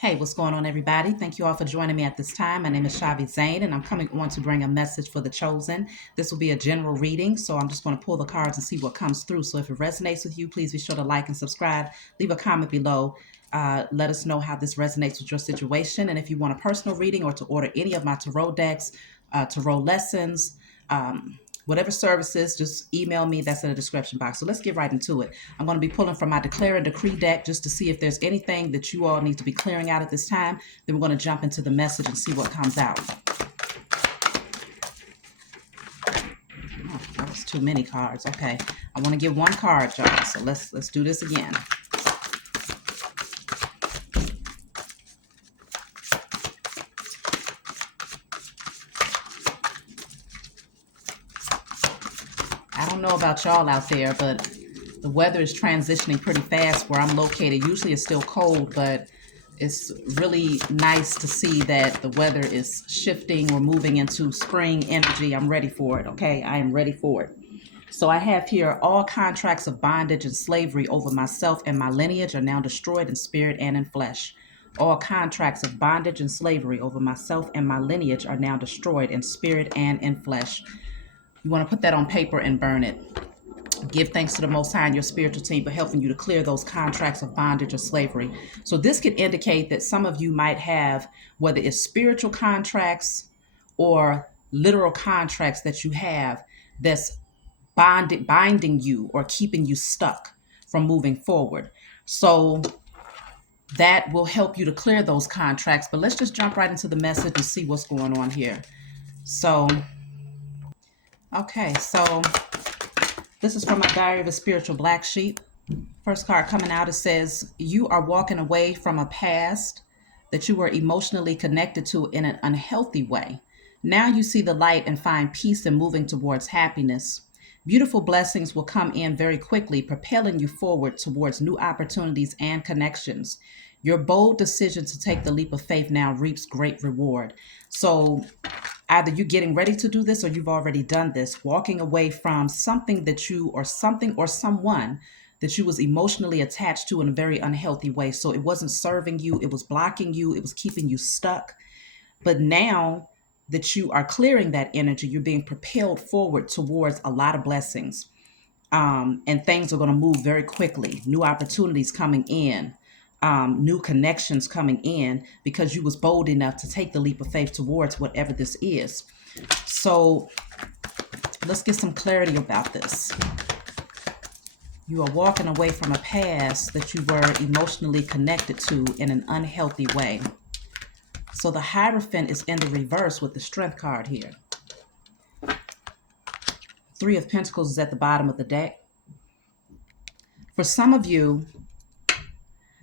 Hey, what's going on, everybody? Thank you all for joining me at this time. My name is Shavi Zane, and I'm coming on to bring a message for the chosen. This will be a general reading, so I'm just going to pull the cards and see what comes through. So if it resonates with you, please be sure to like and subscribe. Leave a comment below. Let us know how this resonates with your situation. And if you want a personal reading or to order any of my tarot decks, tarot lessons, whatever services, just email me. That's in the description box. So let's get right into it. I'm going to be pulling from my Declare and Decree deck just to see if there's anything that you all need to be clearing out at this time. Then we're going to jump into the message and see what comes out. Oh, that was too many cards. Okay, I want to give one card, y'all. So let's do this again. I don't know about y'all out there, but the weather is transitioning pretty fast where I'm located. Usually it's still cold, but it's really nice to see that the weather is shifting. We're moving into spring energy. I'm ready for it, okay? I am ready for it. So I have here all contracts of bondage and slavery over myself and my lineage are now destroyed in spirit and in flesh. All contracts of bondage and slavery over myself and my lineage are now destroyed in spirit and in flesh. You want to put that on paper and burn it. Give thanks to the Most High and your spiritual team for helping you to clear those contracts of bondage or slavery. So this could indicate that some of you might have, whether it's spiritual contracts or literal contracts that you have that's binding you or keeping you stuck from moving forward. So that will help you to clear those contracts. But let's just jump right into the message and see what's going on here. So, okay, so this is from a Diary of a Spiritual Black Sheep. First card coming out, it says, you are walking away from a past that you were emotionally connected to in an unhealthy way. Now you see the light and find peace and moving towards happiness. Beautiful blessings will come in very quickly, propelling you forward towards new opportunities and connections. Your bold decision to take the leap of faith now reaps great reward. So either you're getting ready to do this or you've already done this, walking away from something that you or something or someone that you was emotionally attached to in a very unhealthy way. So it wasn't serving you, it was blocking you, it was keeping you stuck. But now that you are clearing that energy, you're being propelled forward towards a lot of blessings. And things are going to move very quickly. New opportunities coming in, new connections coming in because you was bold enough to take the leap of faith towards whatever this is. So let's get some clarity about this. You are walking away from a past that you were emotionally connected to in an unhealthy way. So the Hierophant is in the reverse with the Strength card here. Three of Pentacles is at the bottom of the deck. For some of you,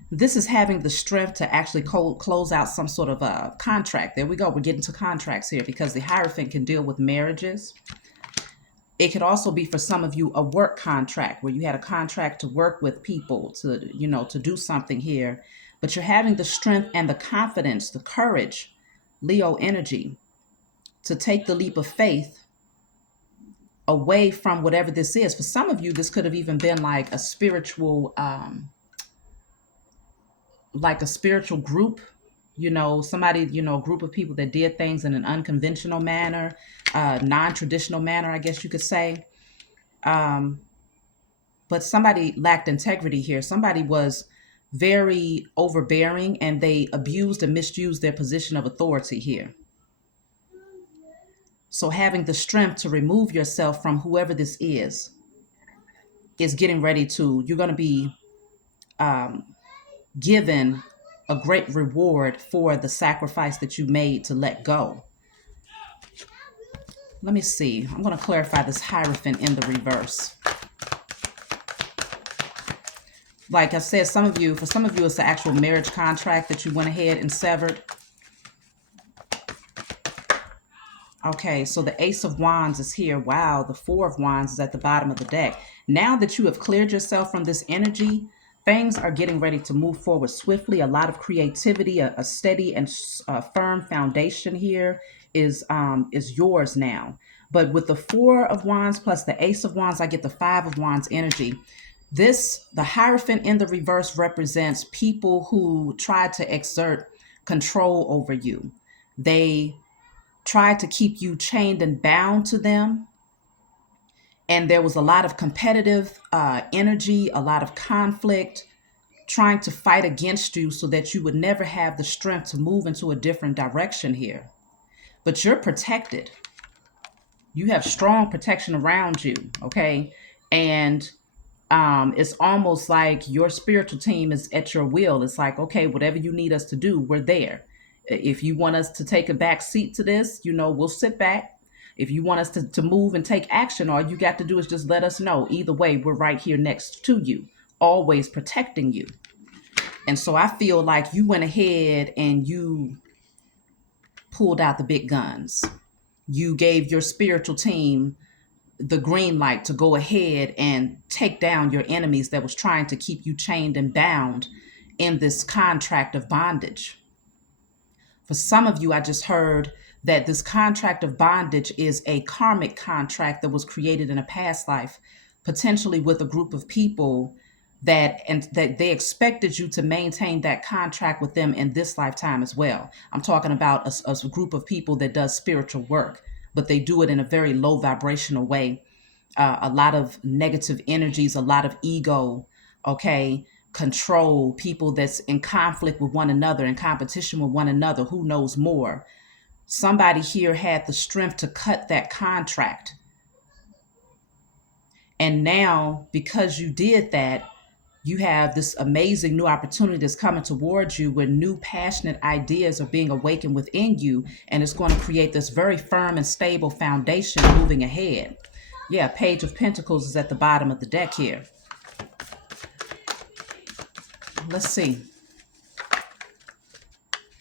this is having the strength to actually close out some sort of a contract. There we go. We're getting to contracts here because the Hierophant can deal with marriages. It could also be for some of you a work contract where you had a contract to work with people to do something here, but you're having the strength and the confidence, the courage, Leo energy, to take the leap of faith away from whatever this is. For some of you, this could have even been like a spiritual group, somebody, a group of people that did things in an unconventional manner, non-traditional manner, I guess you could say. But somebody lacked integrity here. Somebody was very overbearing and they abused and misused their position of authority here. So having the strength to remove yourself from whoever this is getting ready to, you're going to be given a great reward for the sacrifice that you made to let go. Let me see. I'm going to clarify this Hierophant in the reverse. Like I said, for some of you, it's the actual marriage contract that you went ahead and severed. Okay, so the Ace of Wands is here. Wow, the Four of Wands is at the bottom of the deck. Now that you have cleared yourself from this energy, things are getting ready to move forward swiftly. A lot of creativity, a steady and firm foundation here is yours now. But with the Four of Wands plus the Ace of Wands, I get the Five of Wands energy. The Hierophant in the reverse represents people who try to exert control over you. They try to keep you chained and bound to them. And there was a lot of competitive energy, a lot of conflict, trying to fight against you so that you would never have the strength to move into a different direction here. But you're protected. You have strong protection around you, okay? And it's almost like your spiritual team is at your will. It's like, okay, whatever you need us to do, we're there. If you want us to take a back seat to this, we'll sit back. If you want us to move and take action, all you got to do is just let us know. Either way, we're right here next to you, always protecting you. And so I feel like you went ahead and you pulled out the big guns. You gave your spiritual team the green light to go ahead and take down your enemies that was trying to keep you chained and bound in this contract of bondage. For some of you, I just heard that this contract of bondage is a karmic contract that was created in a past life, potentially with a group of people that they expected you to maintain that contract with them in this lifetime as well. I'm talking about a group of people that does spiritual work, but they do it in a very low vibrational way. A lot of negative energies, a lot of ego, okay, control, people that's in conflict with one another, in competition with one another, who knows more. Somebody here had the strength to cut that contract. And now, because you did that, you have this amazing new opportunity that's coming towards you where new passionate ideas are being awakened within you. And it's going to create this very firm and stable foundation moving ahead. Yeah, Page of Pentacles is at the bottom of the deck here. Let's see.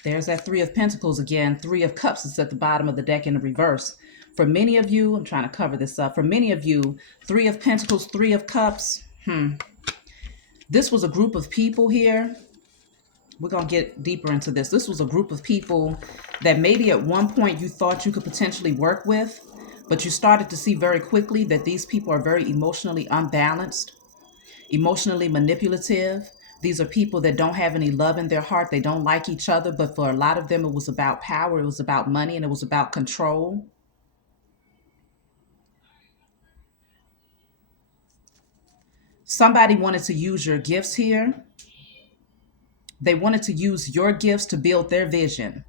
There's that Three of Pentacles again. Three of Cups is at the bottom of the deck in the reverse. For many of you, I'm trying to cover this up. For many of you, Three of Pentacles, Three of Cups. This was a group of people here. We're going to get deeper into this. This was a group of people that maybe at one point you thought you could potentially work with, but you started to see very quickly that these people are very emotionally unbalanced, emotionally manipulative. These are people that don't have any love in their heart. They don't like each other, but for a lot of them, it was about power. It was about money, and it was about control. Somebody wanted to use your gifts here. They wanted to use your gifts to build their vision.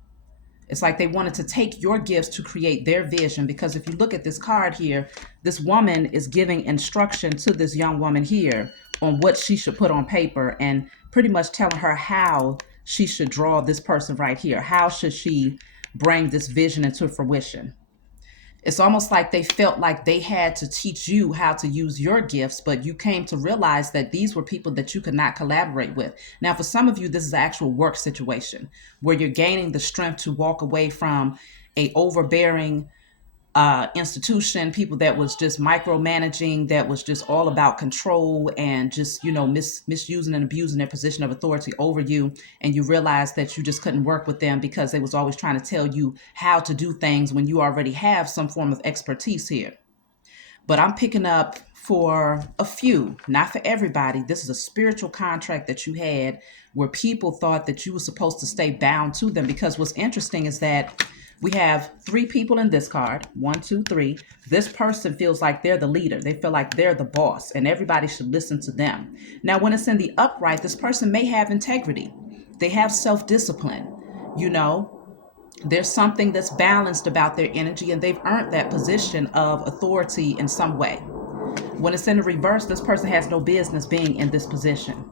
It's like they wanted to take your gifts to create their vision, because if you look at this card here, this woman is giving instruction to this young woman here on what she should put on paper and pretty much telling her how she should draw this person right here. How should she bring this vision into fruition? It's almost like they felt like they had to teach you how to use your gifts, but you came to realize that these were people that you could not collaborate with. Now, for some of you, this is an actual work situation where you're gaining the strength to walk away from a overbearing institution, people that was just micromanaging, that was just all about control and just, misusing and abusing their position of authority over you. And you realized that you just couldn't work with them because they was always trying to tell you how to do things when you already have some form of expertise here. But I'm picking up for a few, not for everybody. This is a spiritual contract that you had where people thought that you were supposed to stay bound to them, because what's interesting is that we have three people in this card. 1, 2, 3. This person feels like they're the leader. They feel like they're the boss and everybody should listen to them. Now, when it's in the upright, this person may have integrity. They have self-discipline. There's something that's balanced about their energy, and they've earned that position of authority in some way. When it's in the reverse, this person has no business being in this position.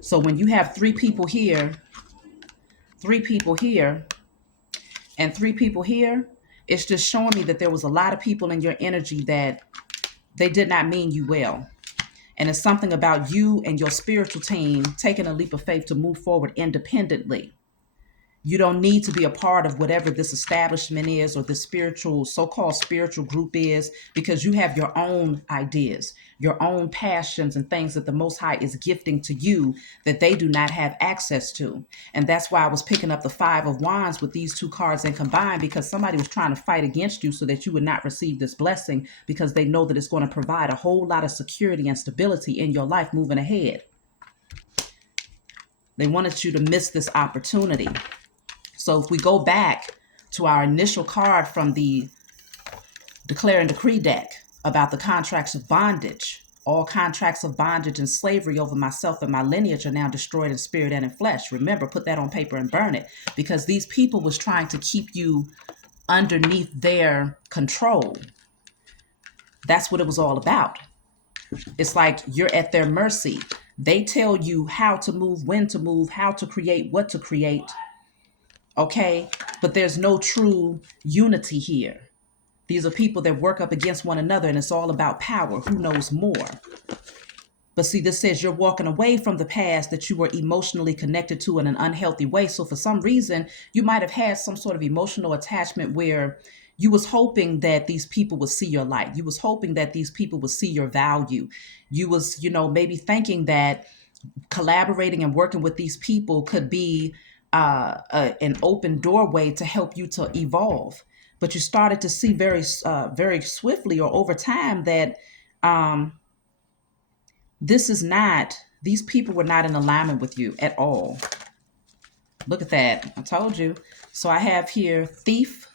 So when you have three people here, and three people here, it's just showing me that there was a lot of people in your energy that they did not mean you well. And it's something about you and your spiritual team taking a leap of faith to move forward independently. You don't need to be a part of whatever this establishment is or this spiritual, so-called spiritual group is, because you have your own ideas, your own passions and things that the Most High is gifting to you that they do not have access to. And that's why I was picking up the Five of Wands with these two cards and combined, because somebody was trying to fight against you so that you would not receive this blessing, because they know that it's going to provide a whole lot of security and stability in your life moving ahead. They wanted you to miss this opportunity. So if we go back to our initial card from the Declare and Decree deck about the contracts of bondage, all contracts of bondage and slavery over myself and my lineage are now destroyed in spirit and in flesh. Remember, put that on paper and burn it, because these people was trying to keep you underneath their control. That's what it was all about. It's like you're at their mercy. They tell you how to move, when to move, how to create, what to create. Okay, but there's no true unity here. These are people that work up against one another, and it's all about power. Who knows more? But see, this says you're walking away from the past that you were emotionally connected to in an unhealthy way. So for some reason, you might have had some sort of emotional attachment where you was hoping that these people would see your light. You was hoping that these people would see your value. You was, maybe thinking that collaborating and working with these people could be an open doorway to help you to evolve. But you started to see very swiftly or over time that these people were not in alignment with you at all. Look at that. I told you. So I have here thief.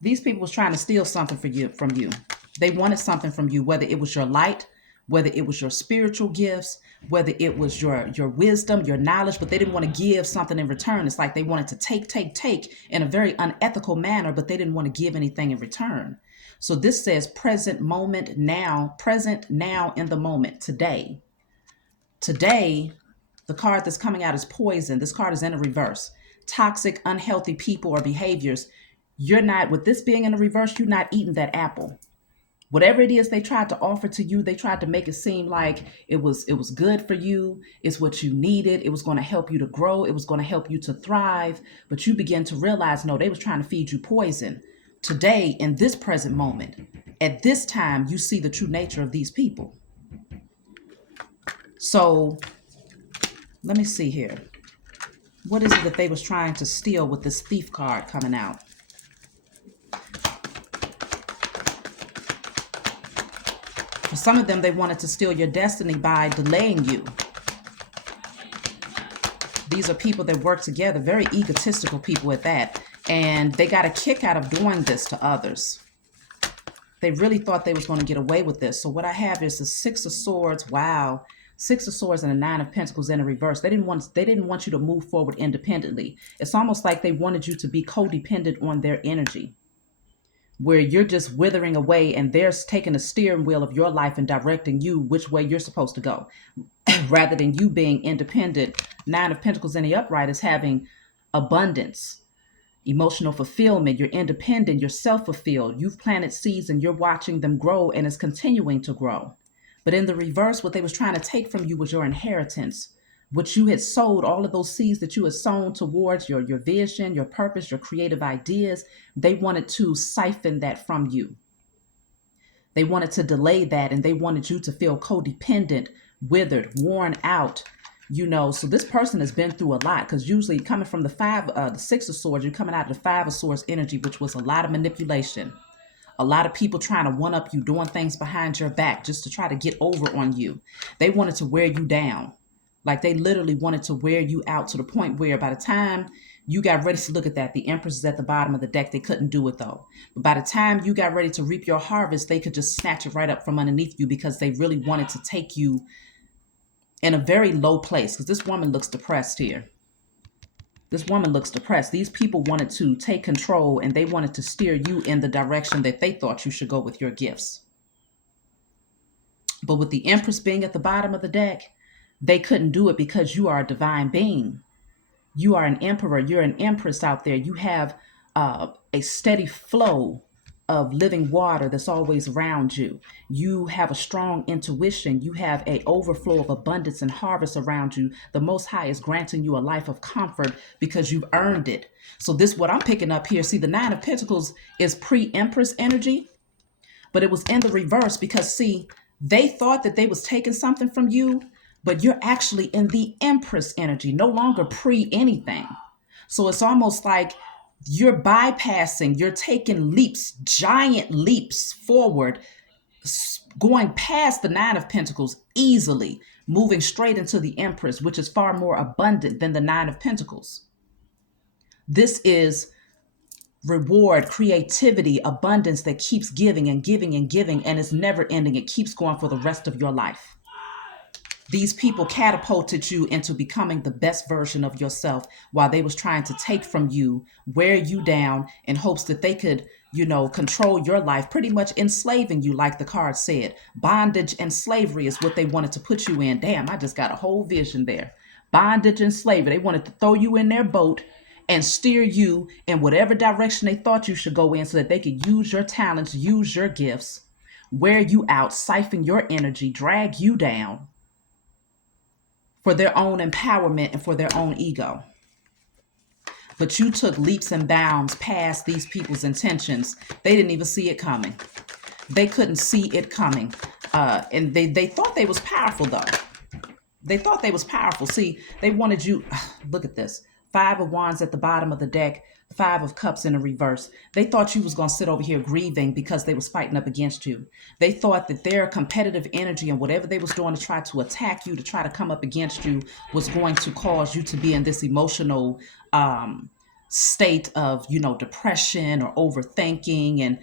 These people was trying to steal something from you. They wanted something from you, whether it was your light, whether it was your spiritual gifts, whether it was your wisdom, your knowledge, but they didn't want to give something in return. It's like they wanted to take in a very unethical manner, but they didn't want to give anything in return. So this says present now in the moment, today. Today, the card that's coming out is poison. This card is in a reverse. Toxic, unhealthy people or behaviors. You're not, with this being in a reverse, you're not eating that apple. Whatever it is they tried to offer to you, they tried to make it seem like it was good for you. It's what you needed. It was going to help you to grow. It was going to help you to thrive. But you begin to realize, no, they was trying to feed you poison. Today, in this present moment, at this time, you see the true nature of these people. So let me see here. What is it that they was trying to steal with this thief card coming out? For some of them, they wanted to steal your destiny by delaying you. These are people that work together, very egotistical people at that. And they got a kick out of doing this to others. They really thought they was going to get away with this. So what I have is the Six of Swords. Wow. Six of Swords and the Nine of Pentacles in a reverse. They didn't want you to move forward independently. It's almost like they wanted you to be codependent on their energy, where you're just withering away and they're taking the steering wheel of your life and directing you which way you're supposed to go, rather than you being independent. Nine of Pentacles in the upright is having abundance, emotional fulfillment. You're independent, you're self-fulfilled. You've planted seeds and you're watching them grow, and it's continuing to grow. But in the reverse, what they was trying to take from you was your inheritance, what you had sowed, all of those seeds that you had sown towards your vision, your purpose, your creative ideas. They wanted to siphon that from you. They wanted to delay that, and they wanted you to feel codependent, withered, worn out. So this person has been through a lot, because usually coming from the Six of Swords, you're coming out of the Five of Swords energy, which was a lot of manipulation. A lot of people trying to one-up you, doing things behind your back just to try to get over on you. They wanted to wear you down. Like they literally wanted to wear you out to the point where by the time you got ready to look at that, the Empress is at the bottom of the deck. They couldn't do it though. But by the time you got ready to reap your harvest, they could just snatch it right up from underneath you, because they really wanted to take you in a very low place. Because this woman looks depressed here. This woman looks depressed. These people wanted to take control, and they wanted to steer you in the direction that they thought you should go with your gifts. But with the Empress being at the bottom of the deck, they couldn't do it, because you are a divine being. You are an emperor. You're an empress out there. You have a steady flow of living water that's always around you. You have a strong intuition. You have a overflow of abundance and harvest around you. The Most High is granting you a life of comfort because you've earned it. So this, what I'm picking up here, see, the Nine of Pentacles is pre-Empress energy, but it was in the reverse because, see, they thought that they was taking something from you, but you're actually in the Empress energy, no longer pre anything. So it's almost like you're bypassing, you're taking leaps, giant leaps forward, going past the Nine of Pentacles easily, moving straight into the Empress, which is far more abundant than the Nine of Pentacles. This is reward, creativity, abundance that keeps giving and giving and giving, and it's never ending. It keeps going for the rest of your life. These people catapulted you into becoming the best version of yourself while they was trying to take from you, wear you down in hopes that they could, control your life, pretty much enslaving you, like the card said. Bondage and slavery is what they wanted to put you in. Damn, I just got a whole vision there. Bondage and slavery. They wanted to throw you in their boat and steer you in whatever direction they thought you should go in so that they could use your talents, use your gifts, wear you out, siphon your energy, drag you down for their own empowerment and for their own ego. But you took leaps and bounds past these people's intentions. They didn't even see it coming. They couldn't see it coming. And they thought they was powerful, though. They thought they was powerful. See, they wanted you, look at this. 5 of Wands at the bottom of the deck, 5 of Cups in the reverse. They thought you was going to sit over here grieving because they was fighting up against you. They thought that their competitive energy and whatever they was doing to try to attack you, to try to come up against you, was going to cause you to be in this emotional state of, depression or overthinking. And,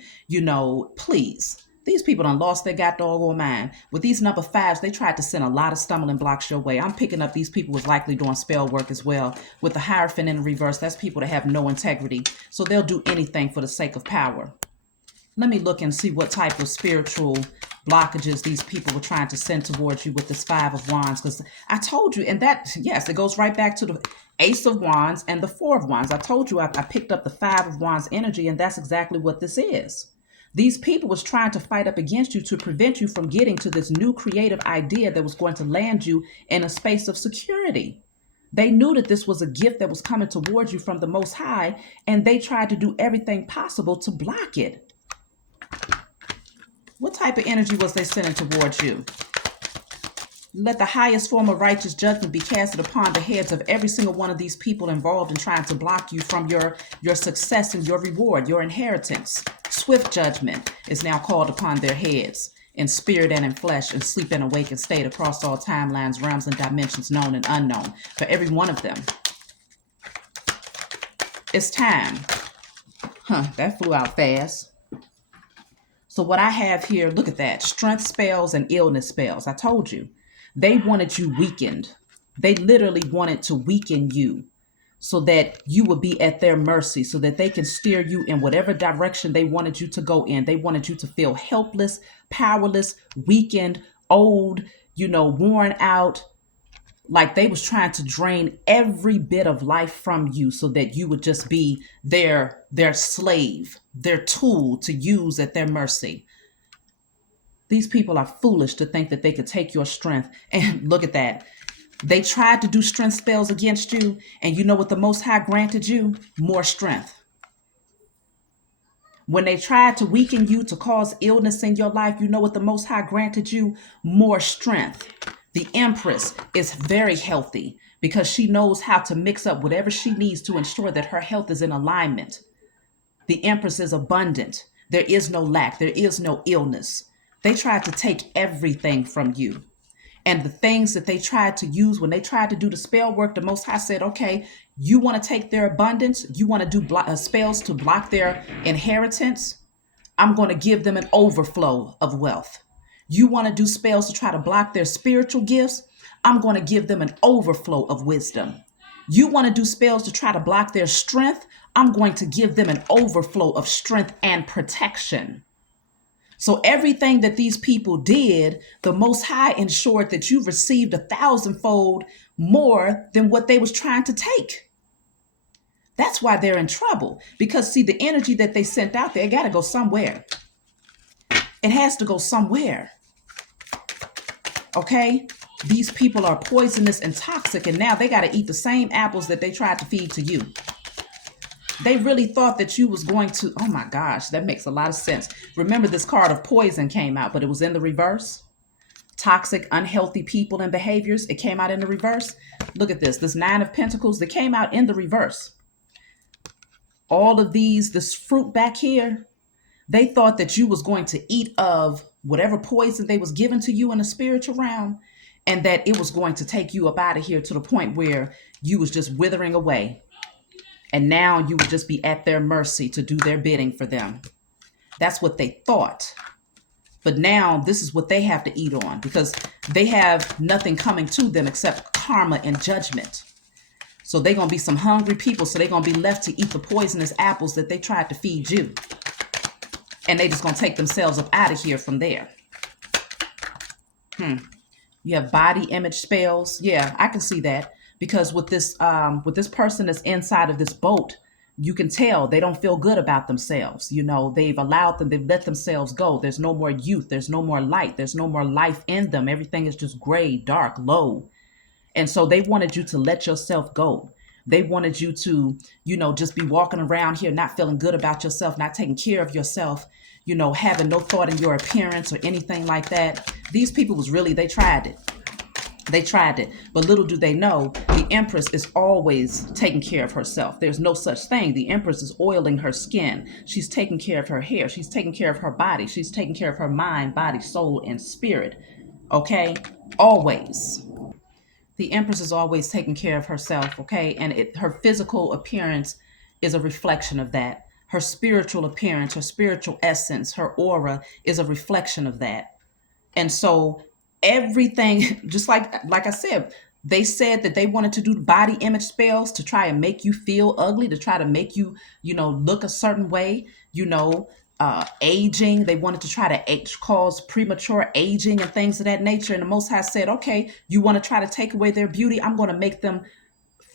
please. These people done lost their doggone mind. With these number 5s, they tried to send a lot of stumbling blocks your way. I'm picking up these people was likely doing spell work as well. With the Hierophant in the reverse, that's people that have no integrity. So they'll do anything for the sake of power. Let me look and see what type of spiritual blockages these people were trying to send towards you with this 5 of Wands. Because I told you, and that, yes, it goes right back to the Ace of Wands and the 4 of Wands. I told you I picked up the 5 of Wands energy, and that's exactly what this is. These people was trying to fight up against you to prevent you from getting to this new creative idea that was going to land you in a space of security. They knew that this was a gift that was coming towards you from the Most High, and they tried to do everything possible to block it. What type of energy was they sending towards you? Let the highest form of righteous judgment be casted upon the heads of every single one of these people involved in trying to block you from your success and your reward, your inheritance. Swift judgment is now called upon their heads, in spirit and in flesh, in sleep and awake and state, across all timelines, realms, and dimensions, known and unknown, for every one of them. It's time. That flew out fast. So what I have here, look at that. Strength spells and illness spells. I told you. They wanted you weakened. They literally wanted to weaken you so that you would be at their mercy, so that they can steer you in whatever direction they wanted you to go in. They wanted you to feel helpless, powerless, weakened, old, worn out, like they was trying to drain every bit of life from you so that you would just be their slave, their tool to use at their mercy. These people are foolish to think that they could take your strength. And look at that. They tried to do strength spells against you. And you know what the Most High granted you? More strength. When they tried to weaken you, to cause illness in your life, you know what the Most High granted you? More strength. The Empress is very healthy because she knows how to mix up whatever she needs to ensure that her health is in alignment. The Empress is abundant. There is no lack. There is no illness. They tried to take everything from you. And the things that they tried to use when they tried to do the spell work, the Most High said, okay, you want to take their abundance? You want to do spells to block their inheritance? I'm going to give them an overflow of wealth. You want to do spells to try to block their spiritual gifts? I'm going to give them an overflow of wisdom. You want to do spells to try to block their strength? I'm going to give them an overflow of strength and protection. So everything that these people did, the Most High ensured that you received 1,000-fold more than what they was trying to take. That's why they're in trouble. Because see, the energy that they sent out there, it got to go somewhere. It has to go somewhere. Okay? These people are poisonous and toxic, and now they got to eat the same apples that they tried to feed to you. They really thought that you was going to, oh my gosh, that makes a lot of sense. Remember, this card of poison came out, but it was in the reverse. Toxic, unhealthy people and behaviors. It came out in the reverse. Look at this. This Nine of Pentacles, that came out in the reverse. All of these, this fruit back here, they thought that you was going to eat of whatever poison they was given to you in the spiritual realm, and that it was going to take you up out of here to the point where you was just withering away. And now you would just be at their mercy to do their bidding for them. That's what they thought. But now this is what they have to eat on, because they have nothing coming to them except karma and judgment. So they're going to be some hungry people. So they're going to be left to eat the poisonous apples that they tried to feed you. And they just going to take themselves up out of here from there. You have body image spells. Yeah, I can see that. Because with this person that's inside of this boat, you can tell they don't feel good about themselves. You know, they've let themselves go. There's no more youth. There's no more light. There's no more life in them. Everything is just gray, dark, low. And so they wanted you to let yourself go. They wanted you to, just be walking around here, not feeling good about yourself, not taking care of yourself, having no thought in your appearance or anything like that. These people they tried it. They tried it, but little do they know, the Empress is always taking care of herself. There's no such thing. The Empress is oiling her skin. She's taking care of her hair. She's taking care of her body. She's taking care of her mind, body, soul, and spirit. Okay? Always. The Empress is always taking care of herself, okay? And her physical appearance is a reflection of that. Her spiritual appearance, her spiritual essence, her aura is a reflection of that. And so everything, just like I said, they said that they wanted to do body image spells to try and make you feel ugly, to try to make you, look a certain way, aging. They wanted to try to cause premature aging and things of that nature. And the Most High said, okay, you want to try to take away their beauty? I'm going to make them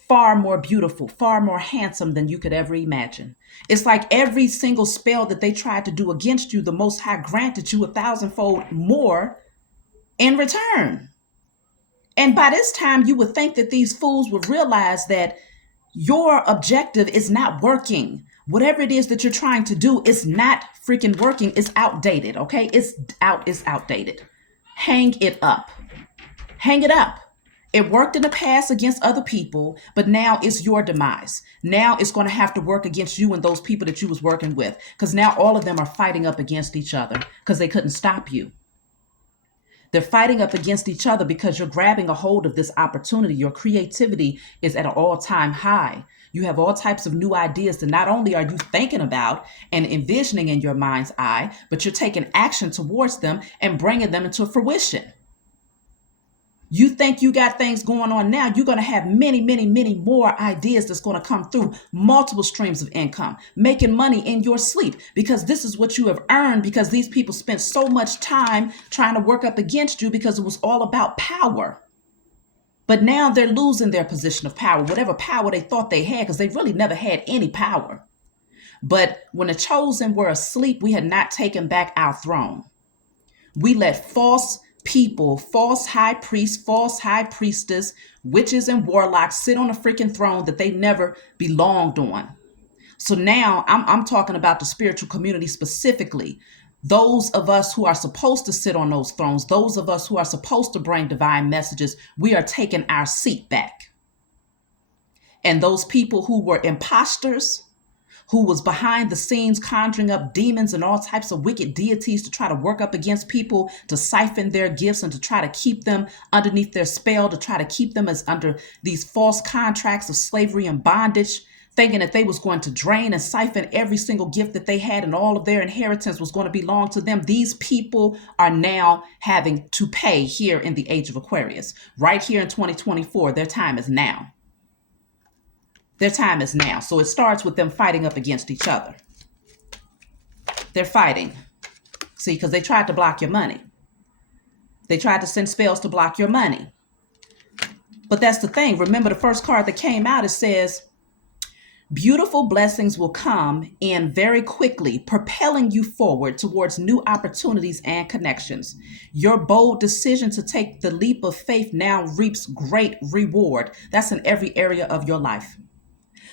far more beautiful, far more handsome than you could ever imagine. It's like every single spell that they tried to do against you, the Most High granted you 1,000-fold more in return. And by this time, you would think that these fools would realize that your objective is not working. Whatever it is that you're trying to do is not freaking working. It's outdated, okay? It's outdated. Hang it up. Hang it up. It worked in the past against other people, but now it's your demise. Now it's going to have to work against you and those people that you was working with, because now all of them are fighting up against each other because they couldn't stop you. They're fighting up against each other because you're grabbing a hold of this opportunity. Your creativity is at an all-time high. You have all types of new ideas that not only are you thinking about and envisioning in your mind's eye, but you're taking action towards them and bringing them into fruition. You think you got things going on now, you're going to have many, many, many more ideas that's going to come through, multiple streams of income, making money in your sleep, because this is what you have earned, because these people spent so much time trying to work up against you because it was all about power. But now they're losing their position of power, whatever power they thought they had, because they really never had any power. But when the chosen were asleep, we had not taken back our throne. We let false people, false high priests, false high priestess, witches and warlocks sit on a freaking throne that they never belonged on. So now I'm talking about the spiritual community specifically. Those of us who are supposed to sit on those thrones, those of us who are supposed to bring divine messages, we are taking our seat back. And those people who were imposters, who was behind the scenes conjuring up demons and all types of wicked deities to try to work up against people, to siphon their gifts and to try to keep them underneath their spell, to try to keep them as under these false contracts of slavery and bondage, thinking that they was going to drain and siphon every single gift that they had and all of their inheritance was going to belong to them. These people are now having to pay here in the age of Aquarius. Right here in 2024, their time is now. Their time is now. So it starts with them fighting up against each other. They're fighting. See, because they tried to block your money. They tried to send spells to block your money. But that's the thing. Remember the first card that came out, it says, Beautiful blessings will come in very quickly, propelling you forward towards new opportunities and connections. Your bold decision to take the leap of faith now reaps great reward. That's in every area of your life.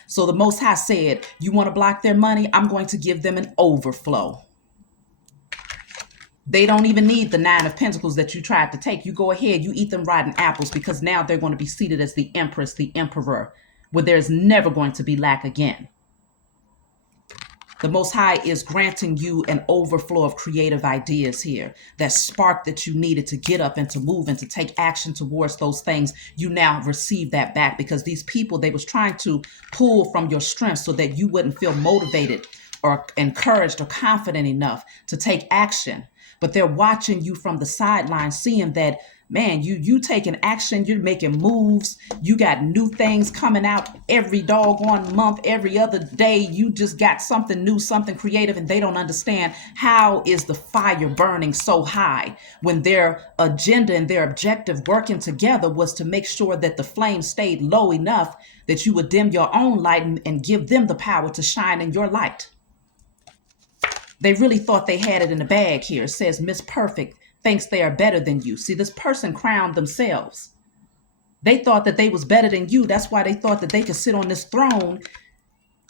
So the Most High said, you want to block their money? I'm going to give them an overflow. They don't even need the 9 of Pentacles that you tried to take. You go ahead, you eat them rotten apples, because now they're going to be seated as the Empress, the Emperor, where there's never going to be lack again. The Most High is granting you an overflow of creative ideas here. That spark that you needed to get up and to move and to take action towards those things, you now receive that back, because these people, they was trying to pull from your strength so that you wouldn't feel motivated or encouraged or confident enough to take action. But they're watching you from the sidelines, seeing that, man, you taking action, you're making moves, you got new things coming out every doggone month, every other day. You just got something new, something creative, and they don't understand how is the fire burning so high when their agenda and their objective working together was to make sure that the flame stayed low enough that you would dim your own light and give them the power to shine in your light. They really thought they had it in the bag here. It says Miss Perfect thinks they are better than you. See, this person crowned themselves. They thought that they was better than you. That's why they thought that they could sit on this throne.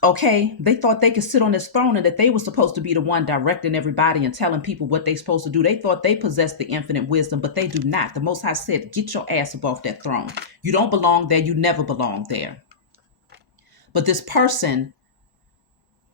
Okay, they thought they could sit on this throne and that they were supposed to be the one directing everybody and telling people what they're supposed to do. They thought they possessed the infinite wisdom, but they do not. The Most High said, get your ass up off that throne. You don't belong there. You never belong there. But this person,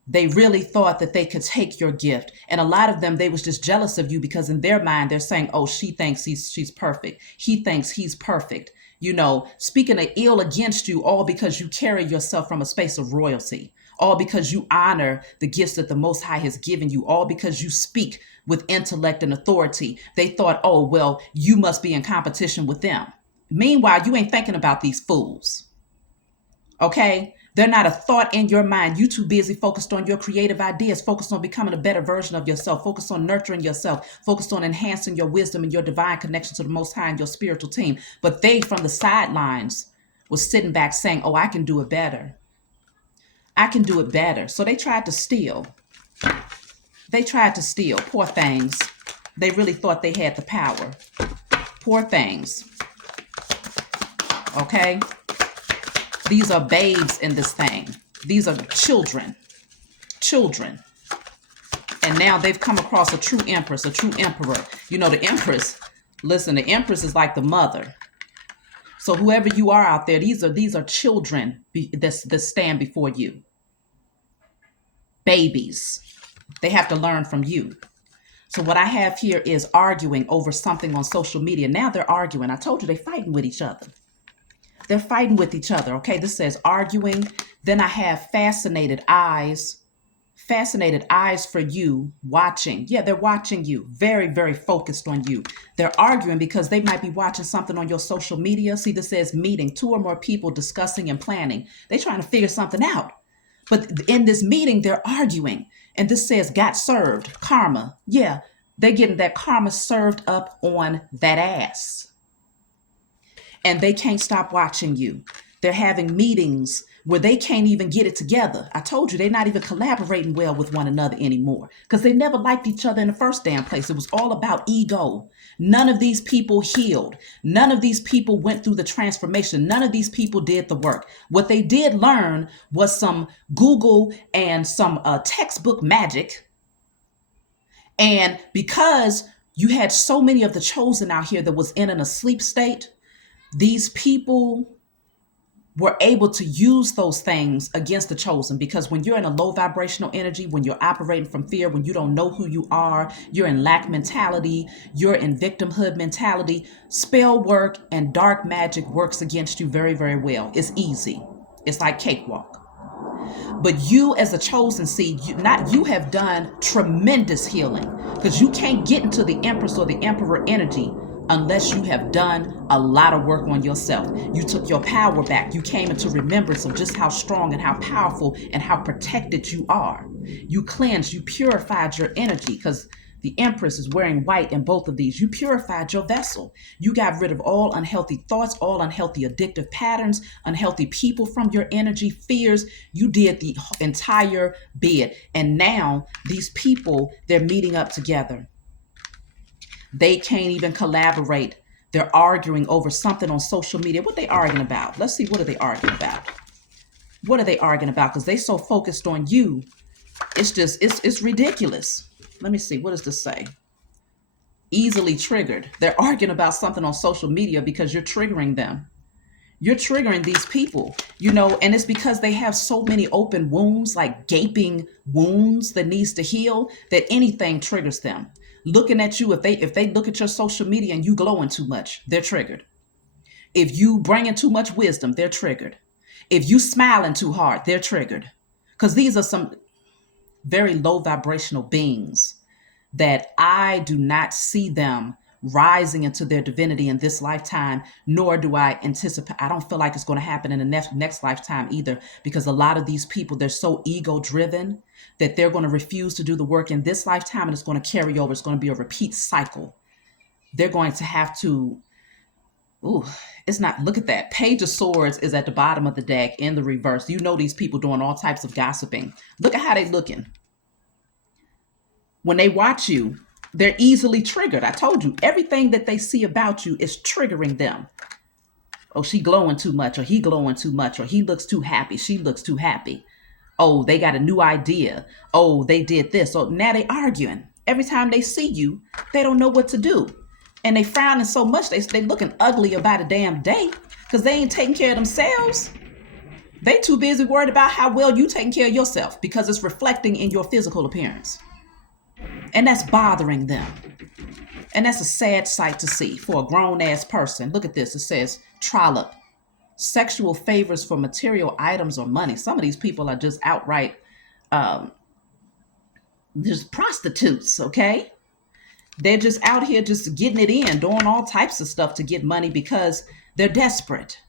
they really thought that they could take your gift. And a lot of them, they was just jealous of you, because in their mind, they're saying, oh, she thinks she's perfect. He thinks he's perfect. You know, speaking of ill against you, all because you carry yourself from a space of royalty, all because you honor the gifts that the Most High has given you, all because you speak with intellect and authority. They thought, oh, well, you must be in competition with them. Meanwhile, you ain't thinking about these fools. Okay? They're not a thought in your mind. You too busy focused on your creative ideas, focused on becoming a better version of yourself, focused on nurturing yourself, focused on enhancing your wisdom and your divine connection to the Most High and your spiritual team. But they, from the sidelines, was sitting back saying, oh, I can do it better. I can do it better. So they tried to steal. They tried to steal. Poor things. They really thought they had the power. Poor things. Okay? These are babes in this thing. These are children. Children. And now they've come across a true empress, a true emperor. You know, the empress, listen, the empress is like the mother. So whoever you are out there, these are children that stand before you. Babies. They have to learn from you. So what I have here is arguing over something on social media. Now they're arguing. I told you they're fighting with each other. They're fighting with each other. Okay, this says arguing. Then I have fascinated eyes for you watching. Yeah, they're watching you. Very, very focused on you. They're arguing because they might be watching something on your social media. See, this says meeting, 2 or more people discussing and planning. They're trying to figure something out. But in this meeting, they're arguing. And this says got served, karma. Yeah, they're getting that karma served up on that ass. And they can't stop watching you. They're having meetings where they can't even get it together. I told you, they're not even collaborating well with one another anymore, because they never liked each other in the first damn place. It was all about ego. None of these people healed. None of these people went through the transformation. None of these people did the work. What they did learn was some Google and some textbook magic. And because you had so many of the chosen out here that was in an asleep state, these people were able to use those things against the chosen, because when you're in a low vibrational energy, when you're operating from fear, when you don't know who you are, you're in lack mentality, you're in victimhood mentality, spell work and dark magic works against you very, very well. It's easy. It's like cakewalk. But you as a chosen seed, you have done tremendous healing, because you can't get into the Empress or the Emperor energy unless you have done a lot of work on yourself. You took your power back. You came into remembrance of just how strong and how powerful and how protected you are. You cleansed, you purified your energy, because The Empress is wearing white in both of these. You purified your vessel. You got rid of all unhealthy thoughts, all unhealthy addictive patterns, unhealthy people from your energy, fears. You did the entire bid. And now these people, they're meeting up together. They can't even collaborate. They're arguing over something on social media. What they arguing about? Let's see, what are they arguing about? What are they arguing about? Because they so focused on you. It's just, it's ridiculous. Let me see. What does this say? Easily triggered. They're arguing about something on social media because you're triggering them. You're triggering these people, and it's because they have so many open wounds, like gaping wounds that needs to heal, that anything triggers them. Looking at you, if they look at your social media and you glowing too much, they're triggered. If you bringing too much wisdom, they're triggered. If you smiling too hard, they're triggered. Because these are some very low vibrational beings that I do not see them rising into their divinity in this lifetime, nor do I anticipate. I don't feel like it's going to happen in the next lifetime either, because a lot of these people, they're so ego driven that they're going to refuse to do the work in this lifetime, and it's going to carry over. It's going to be a repeat cycle. They're going to have to, it's not, look at that. Page of Swords is at the bottom of the deck in the reverse. These people doing all types of gossiping. Look at how they looking. When they watch you, they're easily triggered. I told you, everything that they see about you is triggering them. Oh, she glowing too much, or he glowing too much, or he looks too happy, she looks too happy. Oh, they got a new idea. Oh, they did this. So now they arguing. Every time they see you, they don't know what to do. And they frowning so much, they looking ugly about a damn day because they ain't taking care of themselves. They too busy worried about how well you taking care of yourself because it's reflecting in your physical appearance. And that's bothering them. And that's a sad sight to see for a grown-ass person. Look at this. It says, trollop. Sexual favors for material items or money. Some of these people are just outright just prostitutes, okay? They're just out here just getting it in, doing all types of stuff to get money because they're desperate.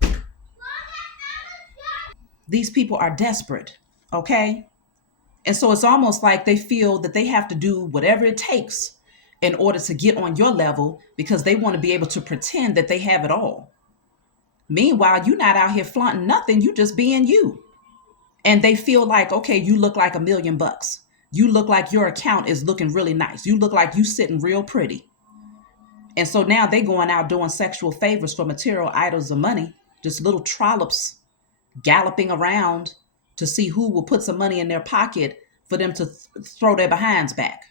These people are desperate, okay? And so it's almost like they feel that they have to do whatever it takes in order to get on your level because they want to be able to pretend that they have it all. Meanwhile, you're not out here flaunting nothing. You just being you. And they feel like, okay, you look like $1 million. You look like your account is looking really nice. You look like you sitting real pretty. And so now they going out doing sexual favors for material items of money, just little trollops galloping around to see who will put some money in their pocket for them to throw their behinds back.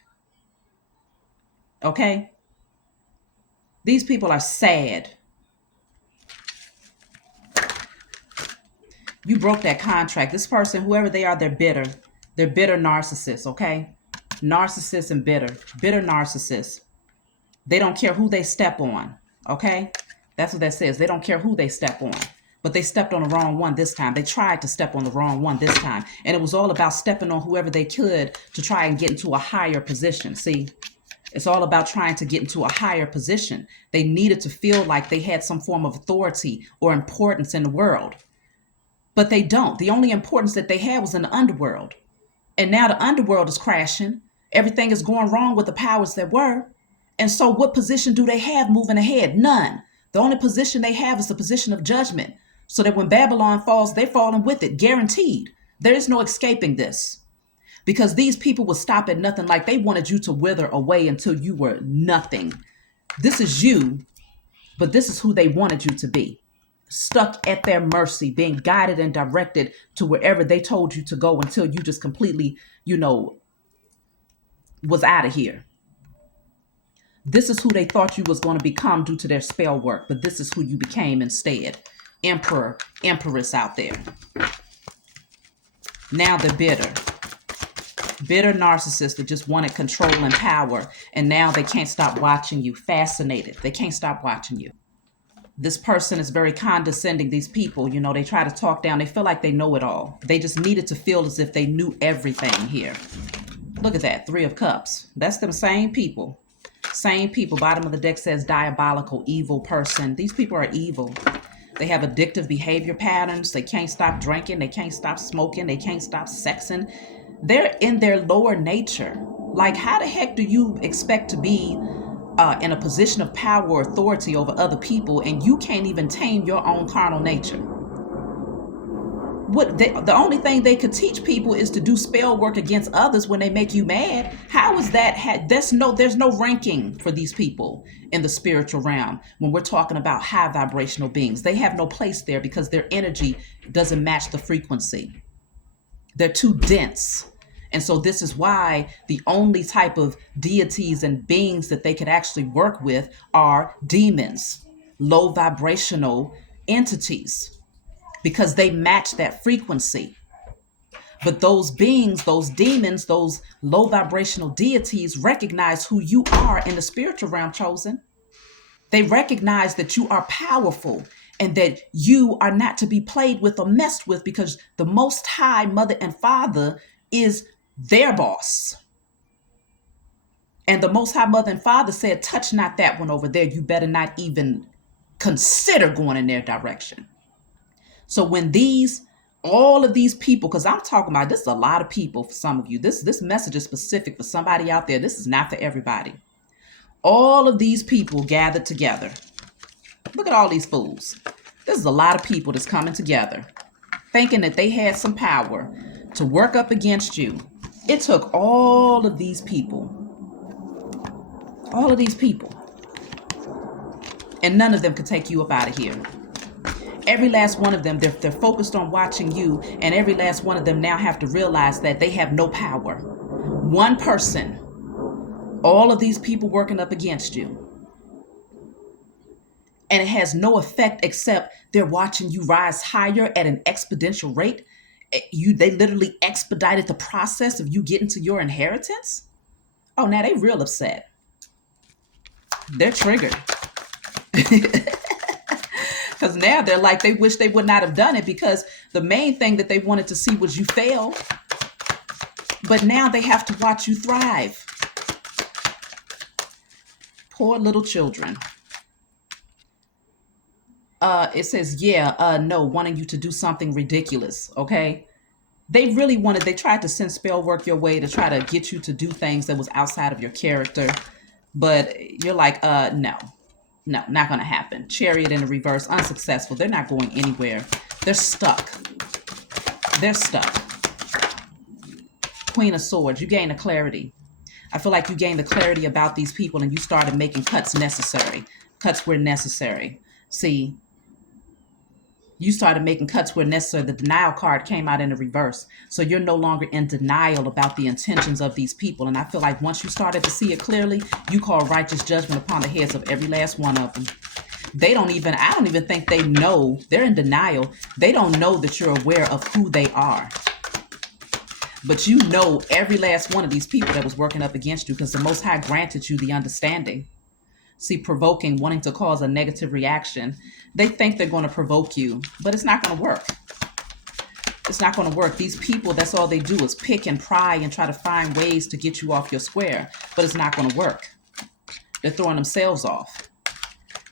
Okay? These people are sad. You broke that contract. This person, whoever they are, they're bitter. They're bitter narcissists, okay? Narcissists and bitter. Bitter narcissists. They don't care who they step on, okay? That's what that says. They don't care who they step on. But they stepped on the wrong one this time. They tried to step on the wrong one this time. And it was all about stepping on whoever they could to try and get into a higher position. See, it's all about trying to get into a higher position. They needed to feel like they had some form of authority or importance in the world. But they don't. The only importance that they had was in the underworld. And now the underworld is crashing. Everything is going wrong with the powers that were. And so what position do they have moving ahead? None. The only position they have is the position of judgment. So that when Babylon falls, they're falling with it, guaranteed. There is no escaping this. Because these people will stop at nothing. Like they wanted you to wither away until you were nothing. This is you, but this is who they wanted you to be. Stuck at their mercy, being guided and directed to wherever they told you to go until you just completely, was out of here. This is who they thought you was going to become due to their spell work, but this is who you became instead. Emperor, empress out there. Now they're bitter. Bitter narcissists that just wanted control and power, and now they can't stop watching you. Fascinated. They can't stop watching you. This person is very condescending. These people, they try to talk down. They feel like they know it all. They just needed to feel as if they knew everything here. Look at that, 3 of Cups. That's them same people. Same people. Bottom of the deck says diabolical, evil person. These people are evil. They have addictive behavior patterns. They can't stop drinking. They can't stop smoking. They can't stop sexing. They're in their lower nature. Like, how the heck do you expect to be in a position of power or authority over other people, and you can't even tame your own carnal nature? The only thing they could teach people is to do spell work against others when they make you mad. How is that? There's no ranking for these people in the spiritual realm when we're talking about high vibrational beings. They have no place there because their energy doesn't match the frequency. They're too dense. And so this is why the only type of deities and beings that they could actually work with are demons, low vibrational entities, because they match that frequency. But those beings, those demons, those low vibrational deities recognize who you are in the spiritual realm, chosen. They recognize that you are powerful and that you are not to be played with or messed with, because the Most High Mother and Father is their boss. And the Most High Mother and Father said, touch not that one over there. You better not even consider going in their direction. So when all of these people, because I'm talking about, this is a lot of people for some of you. This message is specific for somebody out there. This is not for everybody. All of these people gathered together. Look at all these fools. This is a lot of people that's coming together, thinking that they had some power to work up against you. It took all of these people, and none of them could take you up out of here. Every last one of them, they're focused on watching you, and every last one of them now have to realize that they have no power. One person, all of these people working up against you. And it has no effect except they're watching you rise higher at an exponential rate. They literally expedited the process of you getting to your inheritance. Oh, now they real upset. They're triggered. Because now they're like, they wish they would not have done it, because the main thing that they wanted to see was you fail. But now they have to watch you thrive. Poor little children. It says, no, wanting you to do something ridiculous, okay? They tried to send spell work your way to try to get you to do things that was outside of your character. But you're like, no, not going to happen. Chariot in the reverse, unsuccessful. They're not going anywhere. They're stuck. Queen of Swords, you gain a clarity. I feel like you gained the clarity about these people, and you started making cuts where necessary. See, you started making cuts where necessary. The denial card came out in the reverse. So you're no longer in denial about the intentions of these people. And I feel like once you started to see it clearly, you call righteous judgment upon the heads of every last one of them. I don't even think they know. They're in denial. They don't know that you're aware of who they are. But you know every last one of these people that was working up against you, because the Most High granted you the understanding. See, provoking, wanting to cause a negative reaction. They think they're going to provoke you, but it's not going to work. It's not going to work. These people, that's all they do is pick and pry and try to find ways to get you off your square, but it's not going to work. They're throwing themselves off.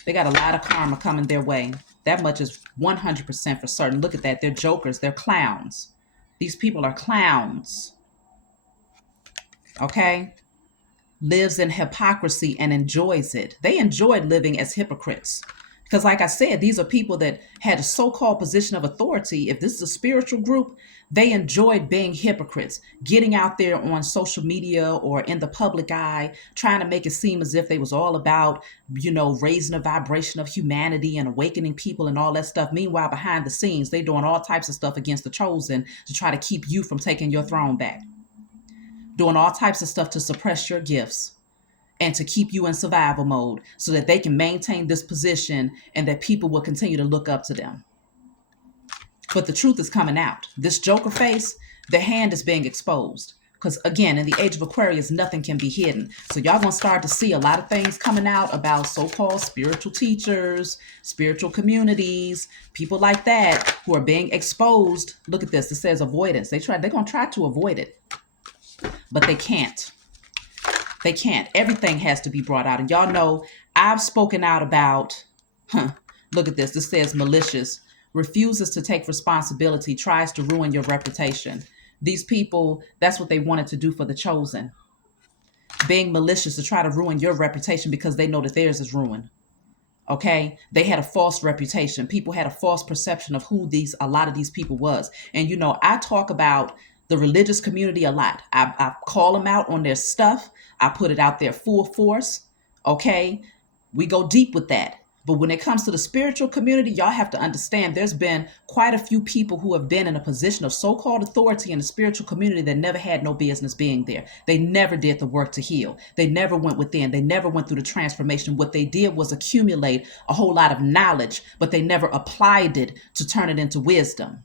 They got a lot of karma coming their way. That much is 100% for certain. Look at that. They're jokers. They're clowns. These people are clowns. Okay? Lives in hypocrisy and enjoys it. They enjoyed living as hypocrites. Because like I said, these are people that had a so-called position of authority. If this is a spiritual group, they enjoyed being hypocrites, getting out there on social media or in the public eye, trying to make it seem as if they was all about, raising the vibration of humanity and awakening people and all that stuff. Meanwhile, behind the scenes, they doing all types of stuff against the chosen to try to keep you from taking your throne back. Doing all types of stuff to suppress your gifts and to keep you in survival mode so that they can maintain this position and that people will continue to look up to them. But the truth is coming out. This Joker face, the hand is being exposed. Because again, in the age of Aquarius, nothing can be hidden. So y'all gonna start to see a lot of things coming out about so-called spiritual teachers, spiritual communities, people like that who are being exposed. Look at this. It says avoidance. They're gonna try to avoid it. But they can't. They can't. Everything has to be brought out. And y'all know I've spoken out about, look at this. This says malicious, refuses to take responsibility, tries to ruin your reputation. These people, that's what they wanted to do for the chosen. being malicious to try to ruin your reputation because they know that theirs is ruined. Okay, they had a false reputation. People had a false perception of who a lot of these people was. And I talk about the religious community a lot. I call them out on their stuff. I put it out there full force. Okay, we go deep with that. But when it comes to the spiritual community, y'all have to understand there's been quite a few people who have been in a position of so-called authority in the spiritual community that never had no business being there. They never did the work to heal. They never went within. They never went through the transformation. What they did was accumulate a whole lot of knowledge, but they never applied it to turn it into wisdom.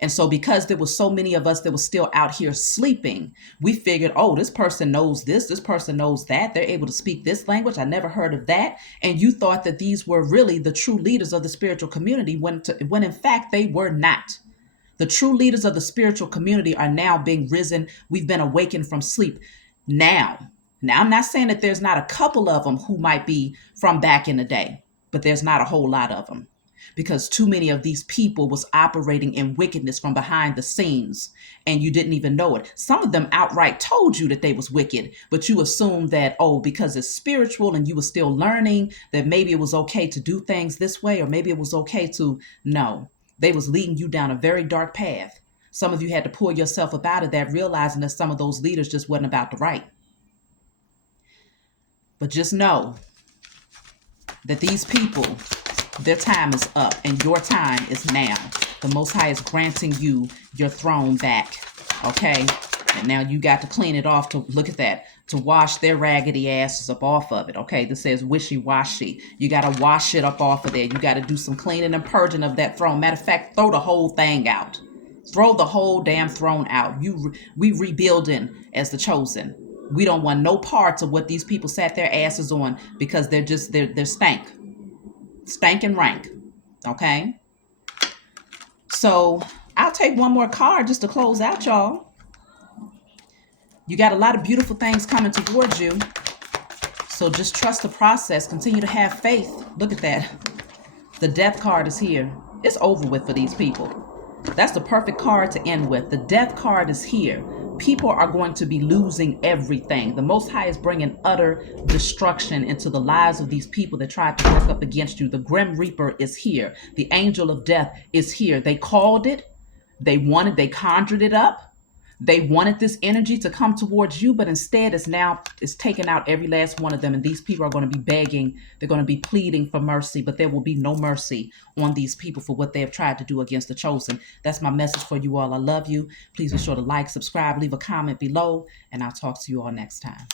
And so because there was so many of us that was still out here sleeping, we figured, oh, this person knows this person knows that. They're able to speak this language. I never heard of that. And you thought that these were really the true leaders of the spiritual community when in fact they were not. The true leaders of the spiritual community are now being risen. We've been awakened from sleep now. Now, I'm not saying that there's not a couple of them who might be from back in the day, but there's not a whole lot of them, because too many of these people was operating in wickedness from behind the scenes and you didn't even know it. Some of them outright told you that they was wicked, but you assumed that, oh, because it's spiritual and you were still learning, that maybe it was okay to do things this way, or maybe it was okay to. No, they was leading you down a very dark path. Some of you had to pull yourself up out of that, realizing that some of those leaders just wasn't about the right. But just know that these people, their time is up and your time is now. The Most High is granting you your throne back. Okay? And now you got to clean it off, to look at that, to wash their raggedy asses up off of it. Okay? This says wishy-washy. You got to wash it up off of there. You got to do some cleaning and purging of that throne. Matter of fact, throw the whole thing out. Throw the whole damn throne out. We rebuilding as the chosen. We don't want no parts of what these people sat their asses on, because they're stank and rank. Okay, so I'll take one more card just to close out, y'all. You got a lot of beautiful things coming towards you, so just trust the process. Continue to have faith. Look at that. The Death card is here. It's over with for these people. That's the perfect card to end with. The Death card is here. People are going to be losing everything. The Most High is bringing utter destruction into the lives of these people that tried to work up against you. The Grim Reaper is here. The Angel of Death is here. They called it. They conjured it up. They wanted this energy to come towards you, but instead it's taken out every last one of them. And these people are going to be begging. They're going to be pleading for mercy, but there will be no mercy on these people for what they have tried to do against the chosen. That's my message for you all. I love you. Please be sure to like, subscribe, leave a comment below, and I'll talk to you all next time.